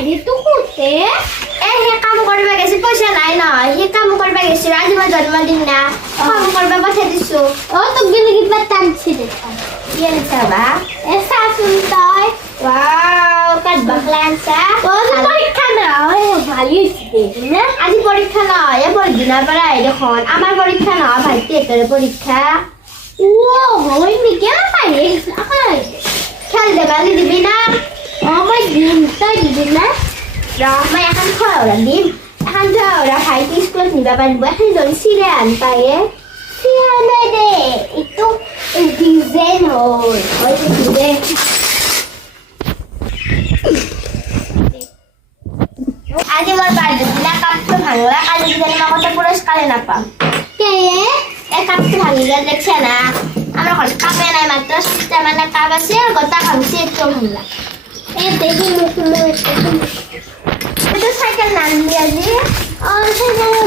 ভাইটি তো কুতে সেই কাম কৰিব গৈছে পইচা নাই নহয় সেই কাম কৰিব গৈছে আজি মই জন্মদিন না কাম কৰিব পঠাই দিছো তোক গেলে কিবা টানছি দেখা কি আনিছা বা চাচোন তই ৱাও কাট বাকলাঞ্চা পৰীক্ষা নহয় ভালি হৈছে না আজি পৰীক্ষা নহয় এই পৰদিনাৰ পৰা আহি দেখোন আমাৰ পৰীক্ষা নহয় ভাইটিহঁতৰে পৰীক্ষা হয় নেকি পাৰি খেল ধেমালি দিবি না মই দিম তই দিবি না মই এখন খোৱা দিম এখন খোৱা ভাইটি স্কুলত নিব পাৰিব এখন যদি চিৰা আন পায়ে চিয়ানে দে এইটো ডিজাইন হয় আজি মোৰ বাৰ্থডে দিনা কাপটো ভাঙলা কালি কিজানি মই কত পুৰস্কাৰে নাপাম কে এই কাপটো ভাঙি গেল দেখছে না আমাৰ ঘৰত কাপে নাই মাত্ৰ চিষ্টা মানে কাপ আছে গোটা ভাঙছি একদম ভাঙলা দেখি এইটো চাইকেল নানলি আজি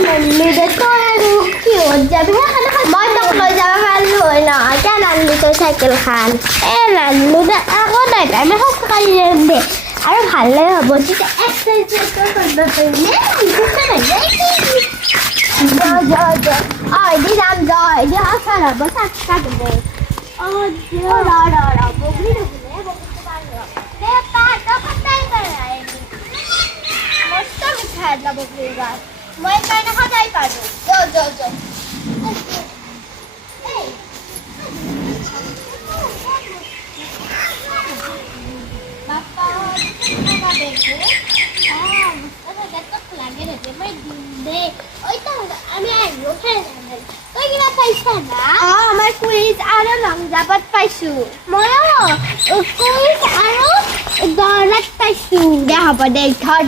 নানলি দে তই আৰু কিহত যাবি মই তোক লৈ যাব পাৰিলো হয় নহয় কিয় নানলি তই চাইকেলখন নানলো দে আকৌ নাই আমি খোজকাঢ়ি যাম দে আৰু ভালে হ'ব তেতিয়া এক্সাৰচাইজ কৰিব পাৰিলে দি যাম জয় দি আচাৰ হ'ব চাক্কা দে বগৰী নুশুনে বগৰীটো পাৰ মস্ত মিঠা এটা বগৰীৰ গাছ মই কাৰণে সদায় পাৰো য আমাৰ কুইজ আৰু লং জাপত পাইছো ময়ো কুইজ আৰু দৌৰত পাইছোঁ দে হ'ব দে ধৰ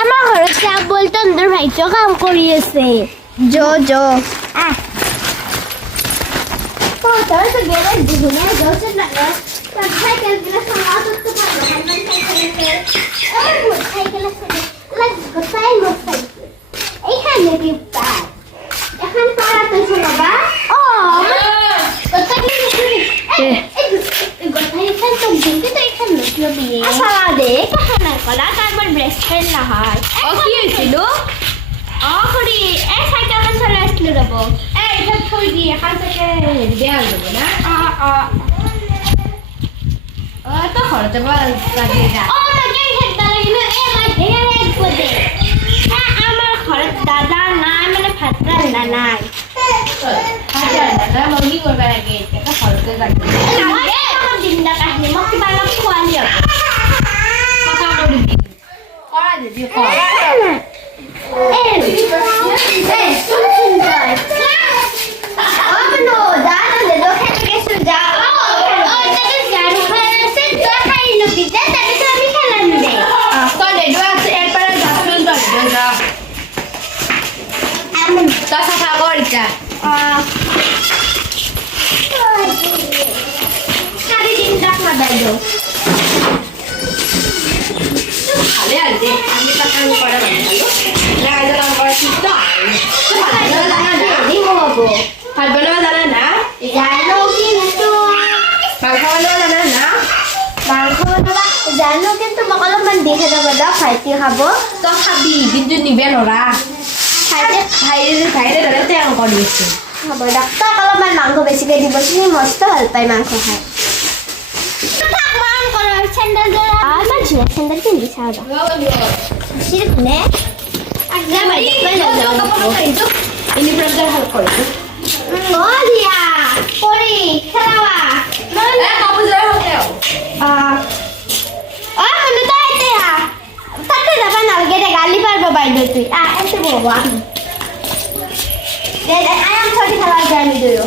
আমাৰ ঘৰত চাহ বল তন্দৰ ভাইটিও কাম কৰি আছে য আহ তই তো গেলে দুগুণে যৌচে লাগে তই সাইকেল গিলা চলাওতে তো ভালো সাইকেল আছে গোটাই মোৰ সাইকেল এইখানে কি পায় এখন পাৰা তই চলাবা গোটাই গোটাই খাই কিন্তু এইখন নচলবি চলা দে কাহানাৰ কলা কাৰোবাৰ বেষ্ট ফ্ৰেণ্ড নহয় কি হৈছিল খুৰী এই চাইকেলখন চলাই আছিলো ৰ'ব এতিয়া থৈ দি এখন চাগে বেয়া হৈ যাব না তই ঘৰত যাব লাগে যা আমাৰ ঘৰত দাদা নাই মানে ভাত ৰান্ধা নাই দাদা মই কি কৰিব লাগে এতিয়া ঘৰতে যাবি দিনটা কাহিনী মোক কিবা অলপ খোৱালি হ'ব কথা কৰি দিবি কৰা যদি কৰ তই চাফা কৰ এতিয়া ভালে আছে আমি এটা কাম কৰা কাম কৰা ঠিক তো ভাত বনাব জানা না জানো কিন্তু মাংস বনাব জানা না মাংস বনাবা জানো কিন্তু মোক অলপমান দেখে যাব দা ভাইটি খাব তই খাবি কিন্তু নিবে নৰা ভাইৰে ধৰে তেওঁ কৰি আছে হ'ব দা তাক অলপমান মাংস বেছিকৈ দিব সি মস্ত ভাল পায় মাংস খাই চেণ্ডেল পিন্ধি চাওঁ চিনে গালি পারবো বাইদেউ তুই এসে বলবো I am sorry খেলা জানি দিও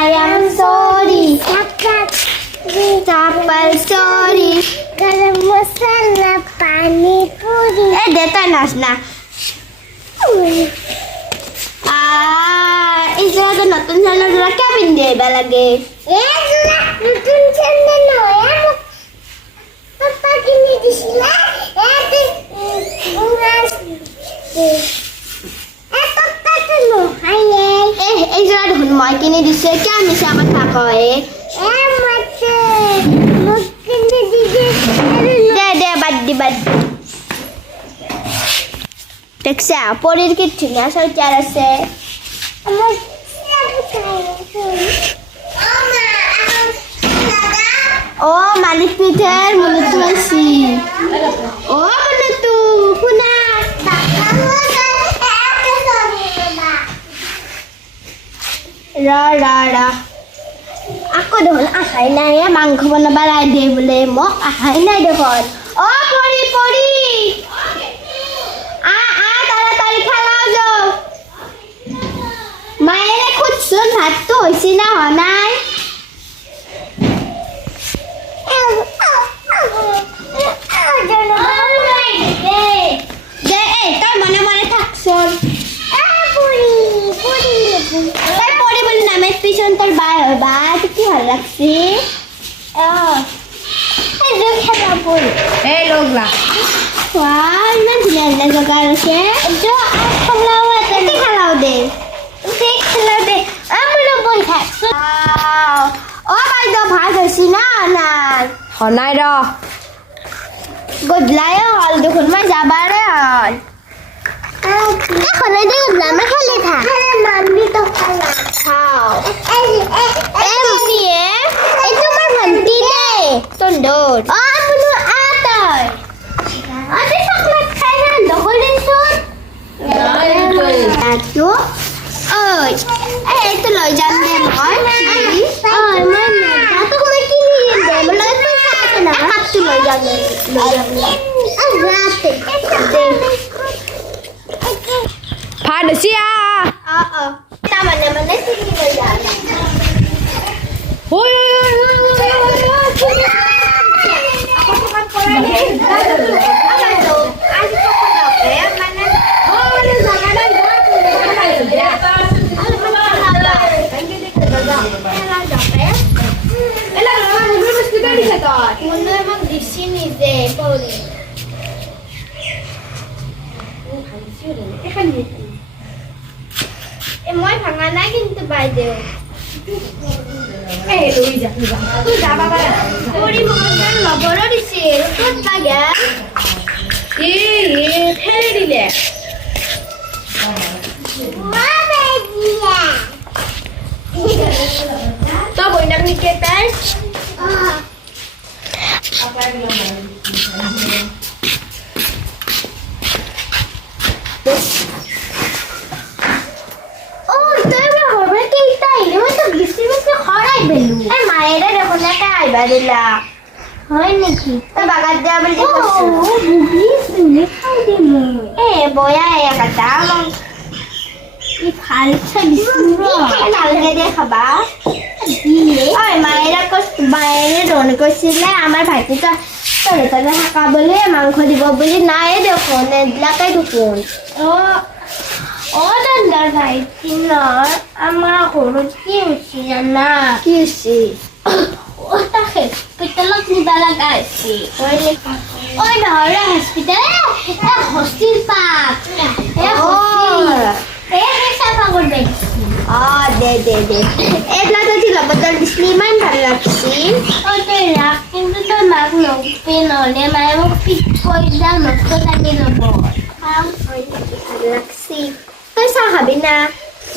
I am sorry Chapal sorry গরম মশলা পানি পুরি দেতা নাচ না এই জোড়াটা নতুন চ্যানেল জোড়া কে পিন্ধে এবা লাগে নতুন চ্যানেল নয় পাপা কিনে দিছিল এই জোড়া দেখোন মই কিনে দিছে কে মিছা কথা কয় মোক দেখছা পরীৰ কি ধুনীয়া চুৱেটাৰ আছে আমার অ মালিক পিঠেৰ মনটো আছে অ মনটো শুনা ৰা আকৌ দেখোন আহাই নাই মাংস বনাব দে বোলে মোক আহাই নাই দেখোন অ পৰি তাড়াতাড়ি খেলাও যাও মায়েৰে খুদচোন ভাতটো হৈছে না হোৱা নাই দে তই মনে মনে থাকচোন তাই পৰি বুলি নামে পিছন তোৰ বাই হয় বা কি ভাল লাগছি এই লগলা ইমান ধুনীয়া ধুনীয়া জেগা আছে খেলাও দে অ বাইদেউ ভাত হৈছে না নাই হনাই ৰ গধূলাই হ'ল দেখোন মই যাবাৰে হ'ল এখনে দিয়ে আমি খেলি থাক নামি তো খেলা খাও দিয়ে এই তোমার ভন্টি দে তন্দুর আপনো আতই আমি চকলেট খাই না দগলিছোন আতো ওই এইটো লৈ যাম দে মই তো মই কিনি দে মই পয়সা আছে না কাপটো লৈ যাম রাতে ভাত হৈছে মানে চিনি লৈ যাম মই ভাঙা নাই কিন্তু বাইদেউ লগৰো দিছিল ক'ত লাগে ঠেলি দিলে তই বইনাক নিকে তাই মায়েরা দেখোন একা আইবা দিলা হয় নাকি তই বাগাত দিয়া বুলি ও কৈছো বুবি তুমি খাই দে মই বয়া একাটা ই ভাল চাইছো নালগে দিয়ে খাবা দিয়ে ঐ মায়েৰে ধনী কৈছিলে আমাৰ ভাইটিটো তলে তলে থাকা বুলি মাংস দিব বুলি নাই দেখোন এইবিলাকে দেখোন ও দাদার ভাই কিনার আমার ঘরত কি হচ্ছে জানা কি হৈছে ওটা হসপিটালত নিবা লাগা আছে ওই নহলে হসপিটাল হস্তির পাক চাফা করবে দে এইবিলাক ঠিক হ'ব তই দিছিলি ইমান ভাল লাগছি ও তুই রাখ কিন্তু তোর মাক নকবে নহলে মায়ে মোক পিক পয়সা নষ্ট লাগি ল'ব ভাল লাগছি তই চাহ খাবি না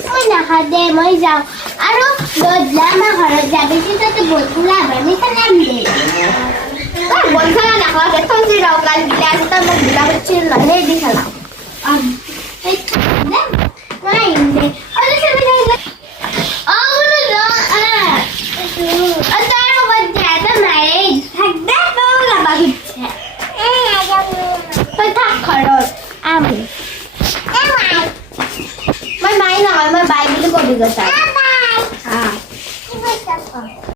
মই নাখা দে মই যাওঁ আৰু গধূলা আমাৰ ঘৰত যাবি তই বন্ধুলা আমি খানাম দে তই বল খেলা নাখাওঁতে তই যে ৰকাল গিলা আছে তই মোক দিলা কৰিছিল নহ'লে দি খেলা মই মাই নহয় মই বাই বুলি কবি কথা